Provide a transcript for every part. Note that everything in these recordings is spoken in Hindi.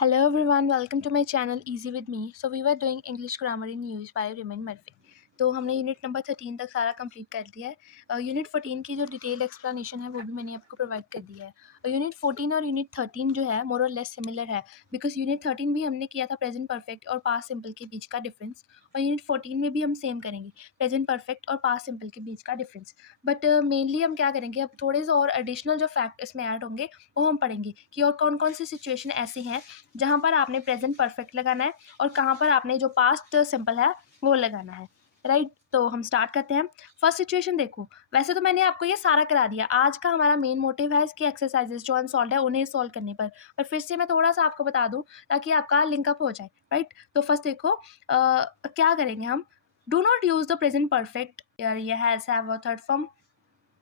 Hello everyone, welcome to my channel Easy with me. So we were doing English grammar in use by Raymond Murphy. तो हमने यूनिट नंबर 13 तक सारा कंप्लीट कर दिया है। यूनिट 14 की जो डिटेल एक्सप्लेनेशन है वो भी मैंने आपको प्रोवाइड कर दिया है। यूनिट 14 और यूनिट 13 जो है मोर और लेस सिमिलर है, बिकॉज यूनिट 13 भी हमने किया था प्रेजेंट परफेक्ट और पास्ट सिंपल के बीच का डिफरेंस, और यूनिट 14 में भी हम सेम करेंगे प्रेजेंट परफेक्ट और पास्ट सिंपल के बीच का डिफरेंस। बट मेनली हम क्या करेंगे, अब थोड़े से और एडिशनल जो फैक्ट इसमें ऐड होंगे वो हम पढ़ेंगे कि और कौन कौन सी सिचुएशन ऐसी हैं जहाँ पर आपने प्रेजेंट परफेक्ट लगाना है और कहाँ पर आपने जो पास्ट सिंपल है वो लगाना है। राइट, तो हम स्टार्ट करते हैं। फर्स्ट सिचुएशन देखो, वैसे तो मैंने आपको ये सारा करा दिया, आज का हमारा मेन मोटिव है इसकी एक्सरसाइजेस जो अनसॉल्व है उन्हें सॉल्व करने पर फिर से मैं थोड़ा सा आपको बता दूं ताकि आपका लिंकअप हो जाए। राइट, तो फर्स्ट देखो क्या करेंगे हम, do not use the present perfect, ये हैज हैव और थर्ड फॉर्म।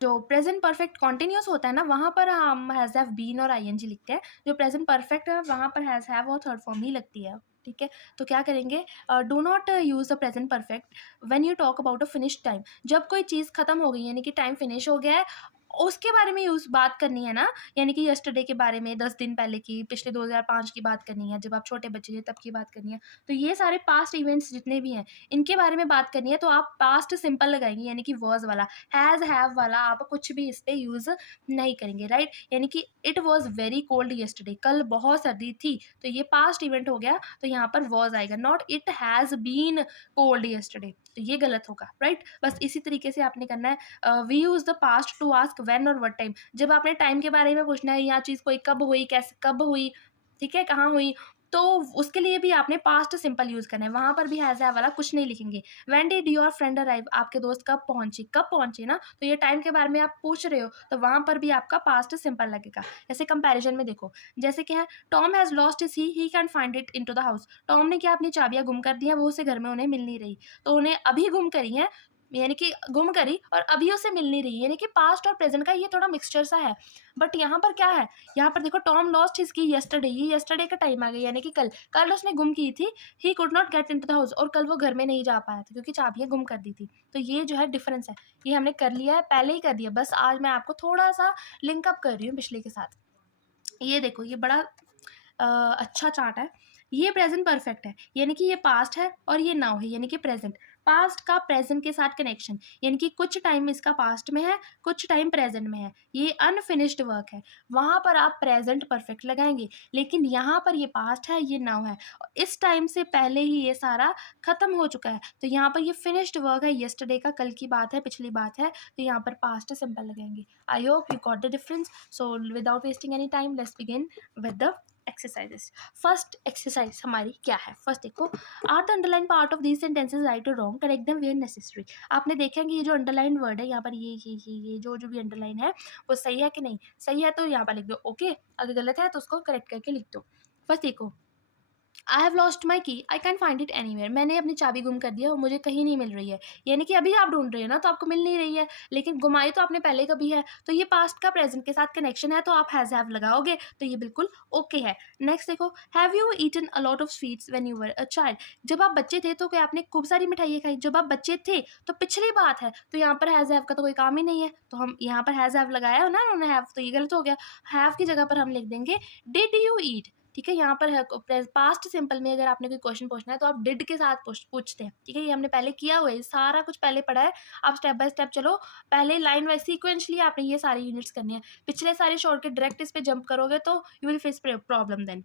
जो प्रेजेंट परफेक्ट कॉन्टिन्यूस होता है ना वहाँ पर हम हैज़ हैव बीन और आईएनजी लिखते हैं, जो प्रेजेंट परफेक्ट है वहाँ पर हैज़ हैव और थर्ड फॉर्म ही लगती है। ठीक है, तो क्या करेंगे, do not use the present perfect when you talk about a finish time. जब कोई चीज़ खत्म हो गई यानी कि टाइम फिनिश हो गया है उसके बारे में यूज बात करनी है ना, यानी कि यस्टरडे के बारे में, 10 दिन पहले की, पिछले 2005 की बात करनी है, जब आप छोटे बच्चे थे तब की बात करनी है। तो ये सारे पास्ट इवेंट्स जितने भी हैं इनके बारे में बात करनी है, तो आप पास्ट सिंपल लगाएंगे यानी कि वर्स वाला, हैज़ हैव वाला आप कुछ भी इस पर यूज़ नहीं करेंगे। राइट, यानी कि it was very cold yesterday, कल बहुत सर्दी थी, तो ये पास्ट इवेंट हो गया, तो यहाँ पर वॉज आएगा, not it has been cold yesterday, तो ये गलत होगा। राइट, बस इसी तरीके से आपने करना है। We use the past to ask when और व्हाट टाइम, जब आपने टाइम के बारे में पूछना है या चीज़ कोई कब हुई, कैसे कब हुई, ठीक है, कहाँ हुई, तो उसके लिए भी आपने पास्ट सिंपल यूज़ करना है, वहाँ पर भी हैज़ हैव वाला कुछ नहीं लिखेंगे। When did your friend arrive, आपके दोस्त कब पहुंचे ना, तो ये टाइम के बारे में आप पूछ रहे हो तो वहाँ पर भी आपका पास्ट सिंपल लगेगा। ऐसे कंपैरिजन में देखो, जैसे कि है Tom has lost his he can find it into the house, Tom ने क्या अपनी चाबियां गुम कर दी हैं, वो उसे घर में उन्हें मिल नहीं रही, तो उन्हें अभी गुम करी हैं, यानी कि गुम करी और अभी उसे मिल नहीं रही, यानी कि पास्ट और प्रेजेंट का ये थोड़ा मिक्सचर सा है। बट यहाँ पर क्या है, यहाँ पर देखो टॉम लॉस्ट हिज की यस्टरडे, ये यस्टरडे का टाइम आ गया यानी कि कल, कल उसने गुम की थी। He could not get into the house, और कल वो घर में नहीं जा पाया था क्योंकि चाबियां गुम कर दी थी। तो ये जो है डिफरेंस है, ये हमने कर लिया है, पहले ही कर दिया, बस आज मैं आपको थोड़ा सा लिंकअप कर रही हूँ पिछले के साथ। ये देखो, ये बड़ा अच्छा चार्ट है। ये प्रेजेंट परफेक्ट है यानी कि ये पास्ट है, और ये नाउ है यानी कि प्रेजेंट। पास्ट का प्रेजेंट के साथ कनेक्शन, यानी कि कुछ टाइम इसका पास्ट में है, कुछ टाइम प्रेजेंट में है, ये अनफिनिश्ड वर्क है, वहाँ पर आप प्रेजेंट परफेक्ट लगाएंगे। लेकिन यहाँ पर ये पास्ट है, ये नाउ है, और इस टाइम से पहले ही ये सारा खत्म हो चुका है, तो यहाँ पर ये फिनिश्ड वर्क है, यस्टरडे का, कल की बात है, पिछली बात है, तो यहाँ पर पास्ट सिंपल लगाएंगे। I hope you got the difference. So without wasting any time let's begin with the exercises. First exercise हमारी क्या है, फर्स्ट देखो, are the underline part of these sentences right और wrong, correct them where necessary. आपने देखा कि ये जो अंडरलाइन वर्ड है यहाँ पर, ये जो भी अंडरलाइन है वो सही है कि नहीं, सही है तो यहाँ पर लिख दो ओके, अगर गलत है तो उसको करेक्ट करके लिख दो। फर्स्ट देखो, आई हैव लॉस्ट माई की, I can find it anywhere, मैंने अपनी चाबी गुम कर दिया और मुझे कहीं नहीं मिल रही है, यानी कि अभी आप ढूंढ रहे हो ना तो आपको मिल नहीं रही है, लेकिन घुमाई तो आपने पहले कभी है, तो ये पास्ट का प्रेजेंट के साथ कनेक्शन है, तो आप हैज़ हैव लगाओगे तो ये बिल्कुल ओके है। नेक्स्ट देखो, have you eaten a lot of sweets when you were a child, जब आप बच्चे थे तो क्या आपने खूब सारी मिठाइयाँ खाई, जब आप बच्चे थे तो पिछली बात है, तो यहाँ पर हैज़ हैव का तो कोई काम ही नहीं है, तो हम यहाँ पर हैज़ हैव लगाया है ना उन्होंने हैव, तो ये गलत हो गया। हैव की जगह पर हम लिख देंगे डिड यू ईट। ठीक है, यहाँ पर है पास्ट सिंपल में अगर आपने कोई क्वेश्चन पूछना है तो आप डिड के साथ पूछते हैं। ठीक है, ये हमने पहले किया हुआ है, सारा कुछ पहले पढ़ा है, आप स्टेप बाय स्टेप चलो, पहले लाइन वाइज सीक्वेंशली आपने ये सारी यूनिट्स करनी है, पिछले सारे छोड़ के डायरेक्ट इस पे जंप करोगे तो you will face problem then.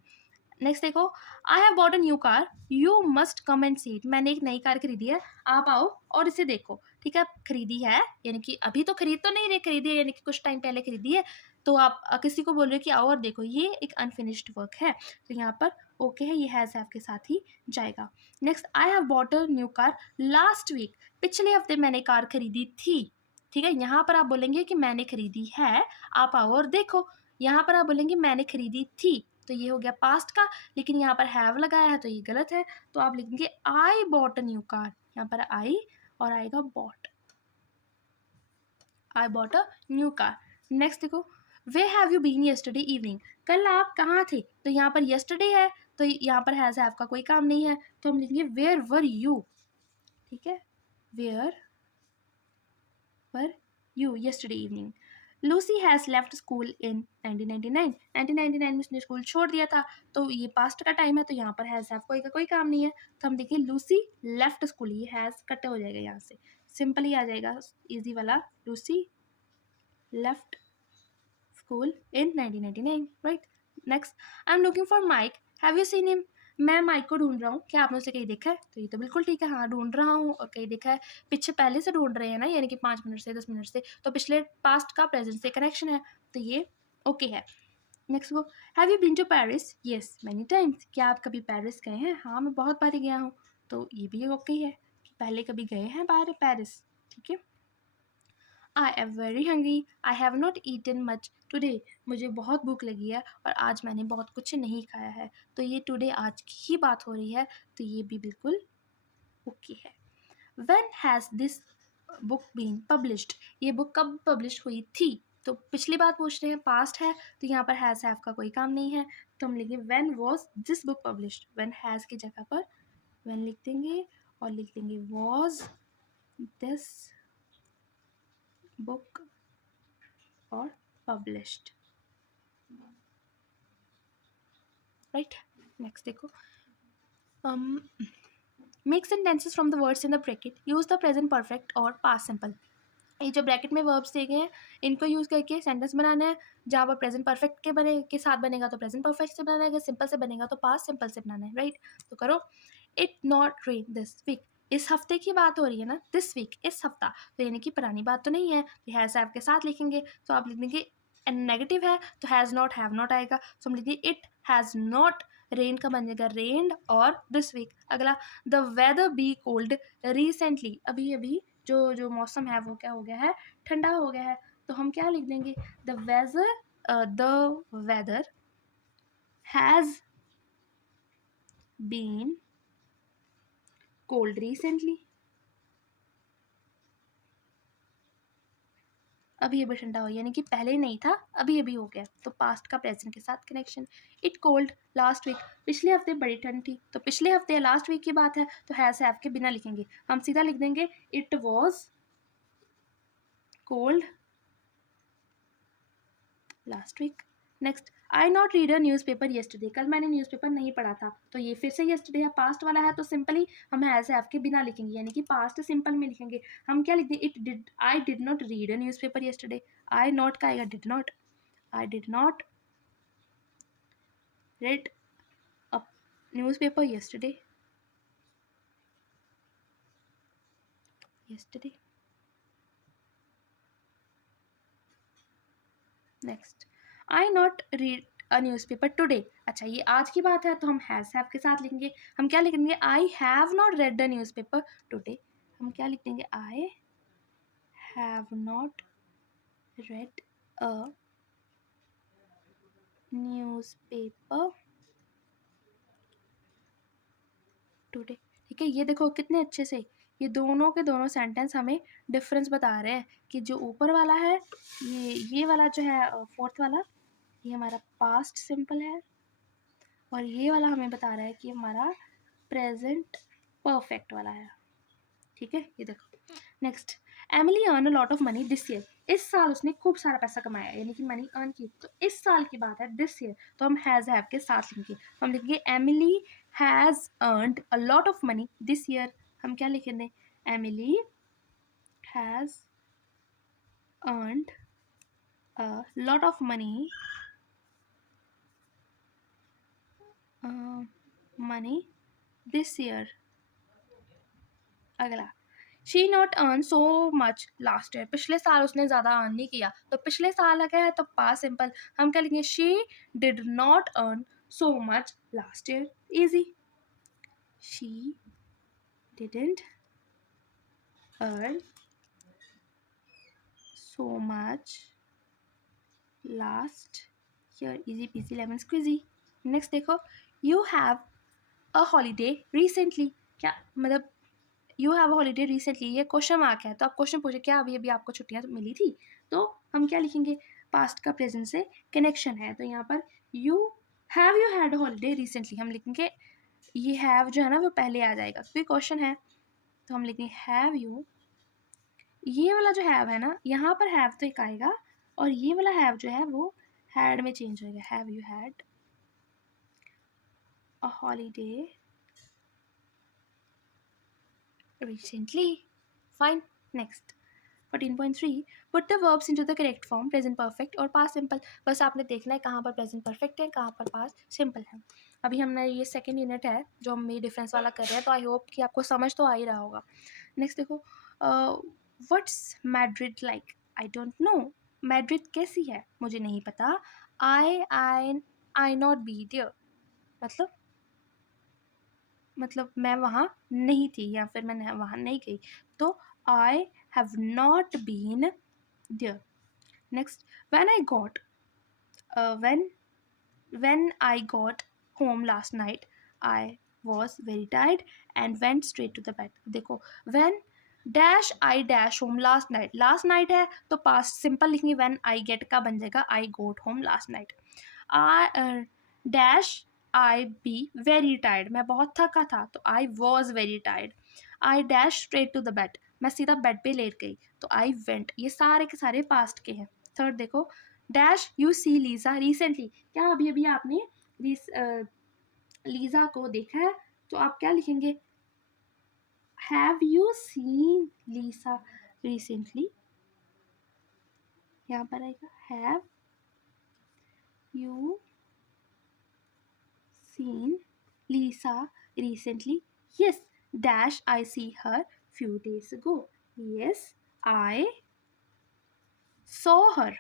Next देखो, I have bought a new car, you must come and see it, मैंने एक नई कार खरीदी है, आप आओ और इसे देखो। ठीक है, खरीदी है यानी कि अभी तो खरीद तो नहीं रहे, खरीदी है यानी कि कुछ टाइम पहले खरीदी है, तो आप किसी को बोल रहे हो कि आओ और देखो, ये एक अनफिनिश्ड वर्क है, तो यहाँ पर ओके है, ये हैज़ हैव के साथ ही जाएगा। Next, I have bought a new car last week, पिछले हफ्ते मैंने कार खरीदी थी। ठीक है, यहाँ पर आप बोलेंगे कि मैंने खरीदी है, आप आओ और देखो, यहाँ पर आप बोलेंगे मैंने खरीदी थी, तो ये हो गया पास्ट का, लेकिन यहाँ पर हैव लगाया है तो ये गलत है, तो आप लिखेंगे I bought a new car, यहाँ पर आई और आएगा bought, I bought a new car. Next देखो, where have you been yesterday evening, कल आप कहाँ थे, तो यहाँ पर यस्टरडे है तो यहाँ पर हैज़ हैव का कोई काम नहीं है, तो हम लिखेंगे वेयर वर यू। ठीक है, where were you yesterday evening. Lucy has left school in 1999। 1999 में उसने स्कूल छोड़ दिया था, तो ये पास्ट का टाइम है, तो यहाँ पर हैज़ हैव कोई काम नहीं है, तो हम देखिए लूसी लेफ्ट स्कूल, ये हैज़ कट हो जाएगा यहाँ से, सिंपल ही आ जाएगा ईजी वाला, Lucy left school in 1999, right? Next, I'm looking for Mike. Have you seen him? मैं माइक को ढूंढ रहा हूँ, क्या आपने उसे कहीं देखा है? तो ये तो बिल्कुल ठीक है, हाँ ढूंढ रहा हूँ और कहीं देखा है, पीछे पहले से ढूंढ रहे हैं ना, यानी कि 5 मिनट से 10 मिनट से, तो पिछले पास्ट का प्रेजेंट से कनेक्शन है, तो ये ओके है। नेक्स्ट को, have you been to Paris? Yes many times. क्या आप कभी पेरिस गए हैं? हाँ मैं बहुत बार गया हूँ, तो ये भी ओके है कि पहले कभी गए हैं बाहर पेरिस, ठीक है। I am very hungry. I have not eaten much today. मुझे बहुत भूख लगी है और आज मैंने बहुत कुछ नहीं खाया है, तो ये टुडे आज की ही बात हो रही है, तो ये भी बिल्कुल ओके है। When has this book been published? ये बुक कब पब्लिश हुई थी? तो पिछली बात पूछ रहे हैं, पास्ट है, तो यहाँ पर हैज़ हैव का कोई काम नहीं है, तो हम लिखेंगे when was this book published। when has की जगह पर when लिख देंगे और लिख देंगे was this book or published, right? Next देखो, make sentences from the words in the bracket, use the present perfect or past simple। ये जो ब्रैकेट में वर्ब्स दिए गए हैं, इनको यूज़ करके सेंटेंस बनाना है, जहाँ पर प्रेजेंट परफेक्ट के साथ बनेगा तो प्रेजेंट परफेक्ट से बनाना है, अगर सिंपल से बनेगा तो पास्ट सिंपल से बनाना है, राइट? तो करो, it not rain this week. इस हफ्ते की बात हो रही है ना, दिस वीक, इस हफ्ता, तो यानी कि पुरानी बात तो नहीं है, तो हैज़ हैव के साथ लिखेंगे, तो आप लिख देंगे नेगेटिव है तो हैज़ नॉट हैव नॉट आएगा, तो हम लिखेंगे इट हैज़ नॉट रेन का बन जाएगा रेन्ड और दिस वीक। अगला, the weather be cold recently, अभी अभी जो मौसम है वो क्या हो गया है, ठंडा हो गया है, तो हम क्या लिख देंगे, the weather has been cold recently. अभी अभी ठंडा हो, यानी कि पहले नहीं था, अभी अभी हो गया, तो पास्ट का प्रेजेंट के साथ connection. It cold last week, पिछले हफ्ते बड़ी ठंड थी, तो पिछले हफ्ते लास्ट वीक की बात है, तो हैज़ हैव के बिना लिखेंगे, हम सीधा लिख देंगे it was cold last week. Next, I not read a newspaper yesterday, कल मैंने न्यूज़ पेपर नहीं पढ़ा था, तो ये फिर से येस्टरडे है, पास्ट वाला है, तो सिंपली हम हैज़ हैव के बिना लिखेंगे, यानी कि पास्ट सिंपल में लिखेंगे। हम क्या लिख दें, it did, I did not read a newspaper yesterday, I not का आएगा did not, I did not read a newspaper yesterday. Next, I not read a newspaper today। अच्छा ये आज की बात है, तो हम हैज़ हैव के साथ लिखेंगे, हम क्या लिखेंगे, I have not read the newspaper today, हम क्या लिख देंगे, I have not red a newspaper today. ठीक है, ये देखो कितने अच्छे से ये दोनों के दोनों सेंटेंस हमें डिफरेंस बता रहे हैं, कि जो ऊपर वाला है, ये वाला जो है फोर्थ वाला, ये हमारा पास्ट सिंपल है, और ये वाला हमें बता रहा है कि हमारा प्रेजेंट परफेक्ट वाला है, ठीक है। ये देखो, next, Emily earn a lot of money this year, इस साल उसने खूब सारा पैसा कमाया, यानी कि मनी अर्न की, तो इस साल की बात है, दिस ईयर, तो हम हैज़ हैव के साथ लिखेंगे, हम लिखेंगे Emily has earned a lot of money this year, हम क्या लिखेंगे, Emily has earned a lot of money money this year. अगला, she not earn so much last year, पिछले साल उसने ज़्यादा अर्न नहीं किया, तो पिछले साल आ गया है, तो पास सिंपल, हम क्या लिखेंगे, she did not earn so much last year, easy, she didn't earn so much last year, easy peasy lemon squeezy. Next देखो, you have a holiday recently, क्या मतलब you have a holiday recently, ये क्वेश्चन मार्क है, तो आप क्वेश्चन पूछे क्या अभी अभी आपको छुट्टियां मिली थी, तो हम क्या लिखेंगे, पास्ट का प्रेजेंट से कनेक्शन है, तो यहाँ पर यू हैड हॉलीडे रिसेंटली, हम लिखेंगे ये हैव जो है ना वो पहले आ जाएगा, क्योंकि क्वेश्चन है, तो हम लिखेंगे हैव यू, ये वाला जो हैव है ना, यहाँ पर हैव तो एक आएगा, और ये वाला हैव जो है वो हैड में चेंज हो गया, have you had a holiday recently. Fine. Next. 14.3 Put the verbs into the correct form, present perfect और past simple. बस आपने देखना है कहाँ पर present perfect है, कहाँ पर past simple है. अभी हमने ये सेकेंड यूनिट है जो हम ये डिफरेंस वाला कर रहे हैं, तो आई होप कि आपको समझ तो आ ही रहा होगा. नेक्स्ट देखो, what's Madrid like? I don't no. Madrid कैसी है? मुझे नहीं पता. आई नॉट बी देयर. मतलब मैं वहाँ नहीं थी या फिर मैं वहाँ नहीं गई. तो I have not been there. Next, when I got when I got home last night, I was very tired and went straight to the bed. देखो, when dash I dash home last night. Last night है तो past simple लिखेंगे. when I get का बन जाएगा I got home last night. I dash I be very tired. मैं बहुत थका था तो I was very tired. I dash straight to the bed. मैं सीधा बेड पे लेट गई तो I went. ये सारे के सारे पास्ट के हैं. थर्ड देखो, dash you see Lisa recently. क्या अभी अभी आपने लीजा को देखा है? तो आप क्या लिखेंगे? Have you seen Lisa recently. यहाँ पर आएगा have you seen Lisa recently. Yes, dash I see her few days ago. Yes, I saw her.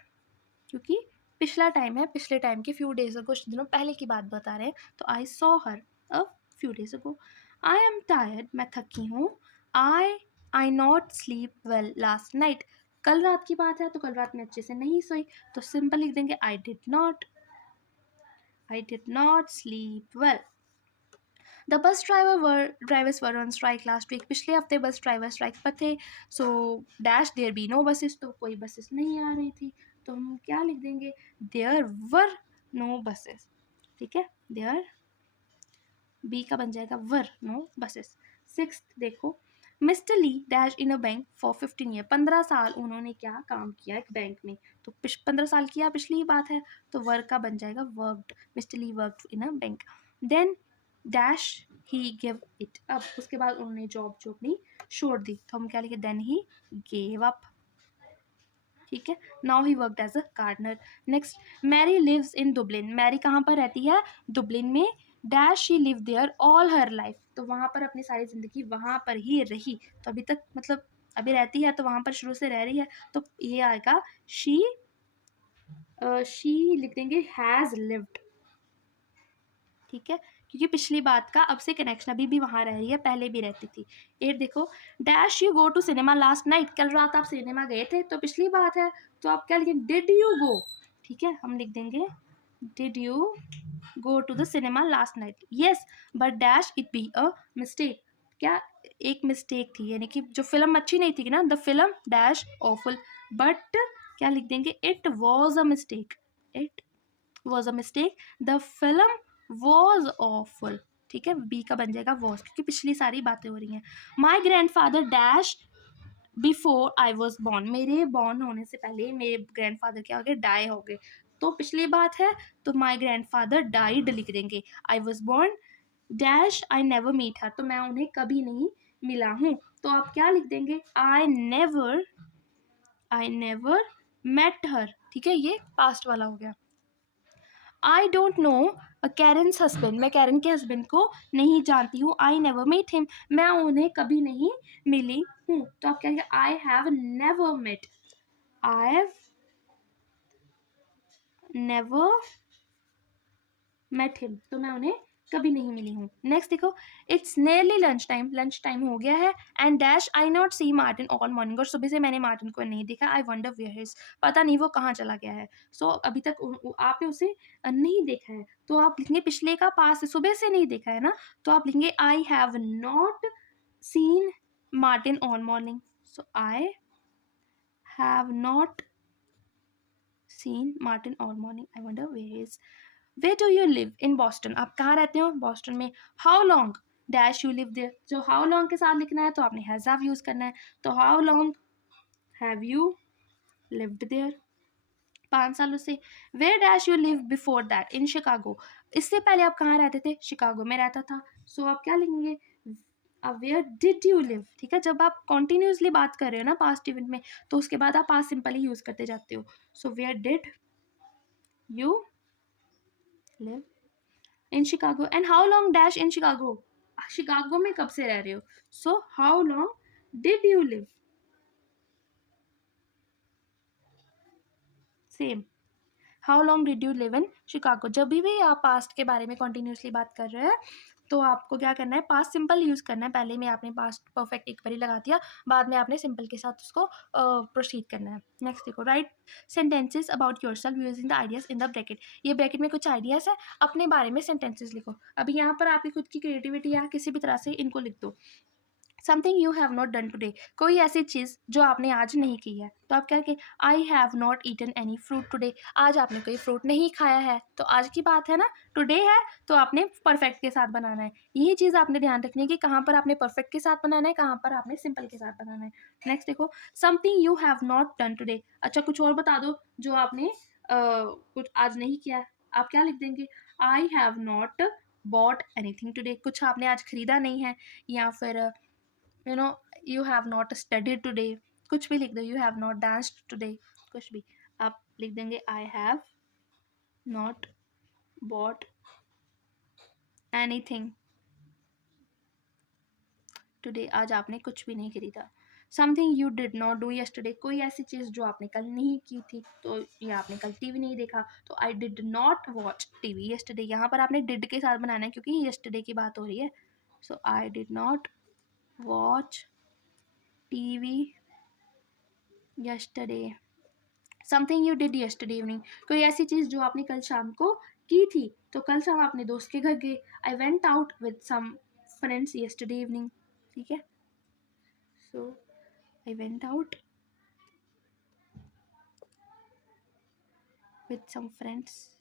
क्योंकि पिछला टाइम है, पिछले टाइम के फ्यू डेज अगो, कुछ दिनों पहले की बात बता रहे हैं. तो I saw her a few days ago. I am tired. मैं थकी हूँ. I not sleep well last night. कल रात की बात है तो कल रात में अच्छे से नहीं सोई. तो सिंपल लिख देंगे I did not sleep well. The bus drivers were on strike last week. पिछले हफ्ते बस ड्राइवर स्ट्राइक पर थे. So dash there be no buses. तो कोई बसेस नहीं आ रही थी. तो हम क्या लिख देंगे? There were no buses. ठीक है, देयर बी का बन जाएगा वर नो बसेस. सिक्स्थ देखो, Mister Lee dash in a bank for 15 year. 15 साल उन्होंने क्या काम किया एक बैंक में. तो 15 साल किया पिछली ही बात है तो वर्क का बन जाएगा worked. Mister Lee worked in a bank. Then dash he give it up. उसके बाद उन्होंने जॉब जो अपनी छोड़ दी. तो हम क्या लिखे? Then he gave up. ठीक है, now he worked as a gardener. Next, Mary lives in Dublin. Mary कहाँ पर रहती है? दुबलिन में. Dash she live there all her life. तो वहाँ पर अपनी सारी जिंदगी वहाँ पर ही रही. तो अभी तक मतलब अभी रहती है तो वहाँ पर शुरू से रह रही है. तो ये आएगा शी लिख देंगे हैज़ लिव्ड. ठीक है, क्योंकि पिछली बात का अब से कनेक्शन, अभी भी वहाँ रह रही है, पहले भी रहती थी. 8 देखो, dash you go to cinema last night. कल रात आप सिनेमा गए थे तो पिछली बात है तो आप क्या लिखेंगे? Did you go. ठीक है, हम लिख देंगे did you go to the cinema last night. Yes, but dash it be a mistake. क्या एक मिस्टेक थी, यानी कि जो फिल्म अच्छी नहीं थी ना, the film dash awful. But क्या लिख देंगे? It was a mistake. It was a mistake. The film was awful. ठीक है, बी का बन जाएगा वॉज, क्योंकि पिछली सारी बातें हो रही हैं. My grand father dash before I was born. मेरे बॉर्न होने से पहले मेरे ग्रैंड फादर क्या हो गए? डाई हो गए. तो पिछली बात है तो माई ग्रैंड फादर डाइड लिख देंगे. I was born dash I never meet her. तो मैं उन्हें कभी नहीं मिला हूँ. तो आप क्या लिख देंगे? I never met her. ठीक है, ये पास्ट वाला हो गया. I don't know Karen's husband. मैं कैरन के हस्बैंड को नहीं जानती हूँ. I never meet him. मैं उन्हें कभी नहीं मिली हूँ. तो आप कहेंगे I have never met. I have never met him. तो मैं उन्हें कभी नहीं मिली हूँ. नेक्स्ट देखो, it's nearly lunch time. Lunch time हो गया है. And dash I not see Martin all morning. और सुबह से मैंने मार्टिन को नहीं देखा. I wonder where is. पता नहीं वो कहाँ चला गया है. सो अभी तक आपने उसे नहीं देखा है तो आप लिखेंगे पिछले का पास, सुबह से नहीं देखा है ना, तो आप लिखेंगे I have not seen Martin all morning. So I have not seen Martin all morning. I wonder where is. Where do you live? In Boston. आप कहाँ रहते हो? बॉस्टन में. How long dash you live there. जो how long के साथ लिखना है तो आपने has have यूज़ करना है. तो how long have you lived there? 5 सालों से। Where dash you live before that? In Chicago. इससे पहले आप कहाँ रहते थे? शिकागो में रहता था। सो आप क्या लिखेंगे? Where did you live. ठीक है, जब आप कॉन्टिन्यूसली बात कर रहे हो ना पास्ट इवेंट में, तो उसके बाद आप पास्ट सिंपल ही यूज करते जाते हो। So where did you live in Chicago and how long dash in Chicago? Chicago में कब से रह रहे हो? So how long did you live? Same, how long did you live in Chicago. जब भी आप पास्ट के बारे में कॉन्टिन्यूसली बात कर रहे हैं, तो आपको क्या करना है? पास्ट सिंपल यूज़ करना है। पहले में आपने पास्ट परफेक्ट एक बारी लगा दिया, बाद में आपने सिंपल के साथ उसको प्रोसीड करना है। नेक्स्ट देखो, right sentences about your self using the ideas in the bracket. ये ब्रैकेट में कुछ आइडियाज़ है, अपने बारे में सेंटेंसेस लिखो। अभी यहाँ पर आपकी खुद की क्रिएटिविटी या किसी भी तरह से इनको लिख दो। Something you have not done today, कोई ऐसी चीज़ जो आपने आज नहीं की है। तो आप क्या कि I have not eaten any fruit today, आज आपने कोई फ्रूट नहीं खाया है। तो आज की बात है ना, टुडे है, तो आपने परफेक्ट के साथ बनाना है। यही चीज़ आपने ध्यान रखनी है कि कहाँ पर आपने परफेक्ट के साथ बनाना है, कहाँ पर आपने सिंपल के साथ बनाना है। नेक्स्ट देखो, something you have not done today. अच्छा, कुछ और बता दो जो आपने कुछ आज नहीं किया है। आप क्या लिख देंगे? I have not bought anything today, कुछ आपने आज खरीदा नहीं है। या फिर you know you have not studied today, कुछ भी लिख दो। You have not danced today, कुछ भी आप लिख देंगे। I have not bought anything today, आज आपने कुछ भी नहीं खरीदा। Something you did not do yesterday, कोई ऐसी चीज़ जो आपने कल नहीं की थी। तो ये आपने कल टीवी नहीं देखा, तो आई did not watch TV yesterday. यहाँ पर आपने डिड के साथ बनाना है क्योंकि यस्टरडे की बात हो रही है। So I did not watch TV yesterday. Something you did yesterday evening, कोई ऐसी चीज़ जो आपने कल शाम को की थी। तो कल शाम अपने दोस्त के घर गए। I went out with some friends yesterday evening. ठीक है, so I went out with some friends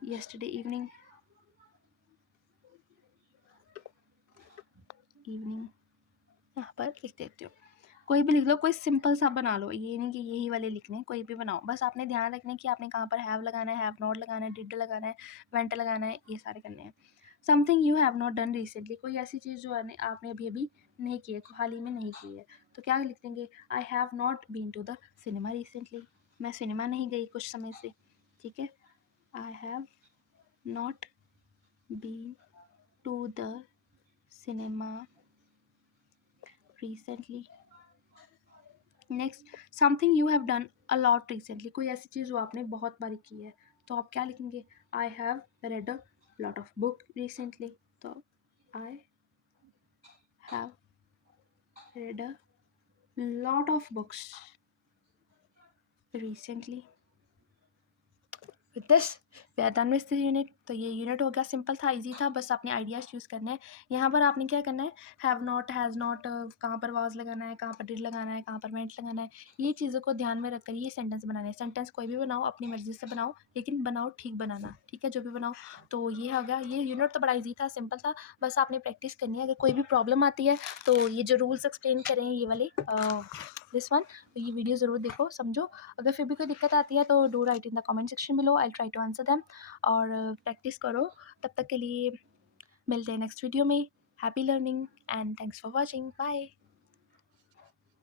yesterday evening. यहाँ पर लिख देती हूँ, कोई भी लिख लो, कोई सिंपल सा बना लो। ये नहीं कि यही वाले लिखने हैं, कोई भी बनाओ। बस आपने ध्यान रखना है कि आपने कहाँ पर हैव लगाना है, हैव नॉट लगाना है, डिड लगाना है, वेंट लगाना है, ये सारे करने हैं। Something you have not done recently, कोई ऐसी चीज़ जो आपने अभी अभी नहीं की है, हाल ही में नहीं की है। तो क्या लिख देंगे? I have not been to the cinema recently, मैं सिनेमा नहीं गई कुछ समय से। ठीक है, I have not been to the cinema recently. Next, something you have done a lot recently, कोई ऐसी चीज़ जो आपने बहुत बारी की है। तो आप क्या लिखेंगे? I have read a lot of book recently. तो I have read a lot of books recently. With this we are done with this unit. तो ये यूनिट हो गया, सिंपल था, इजी था, बस अपने आइडियाज़ चूज़ करने हैं। यहाँ पर आपने क्या करना है? हैव नॉट, हैज़ नॉट, कहाँ पर वाज लगाना है, कहाँ पर डिड लगाना है, कहाँ पर वेंट लगाना है, ये चीज़ों को ध्यान में रखकर ये सेंटेंस बनाना है। सेंटेंस कोई भी बनाओ, अपनी मर्ज़ी से बनाओ, लेकिन बनाओ ठीक बनाना। ठीक है, जो भी बनाओ। तो ये हो गया, ये यूनिट तो बड़ा ईजी था, सिंपल था, बस आपने प्रैक्टिस करनी है। अगर कोई भी प्रॉब्लम आती है तो ये जो रूल्स एक्सप्लेन करें ये वाले दिस वन, तो ये वीडियो ज़रूर देखो, समझो। अगर फिर भी कोई दिक्कत आती है तो do write in the comment section below, I try to answer them. और प्रैक्टिस करो। तब तक के लिए मिलते हैं नेक्स्ट वीडियो में। Happy learning and thanks for watching, bye.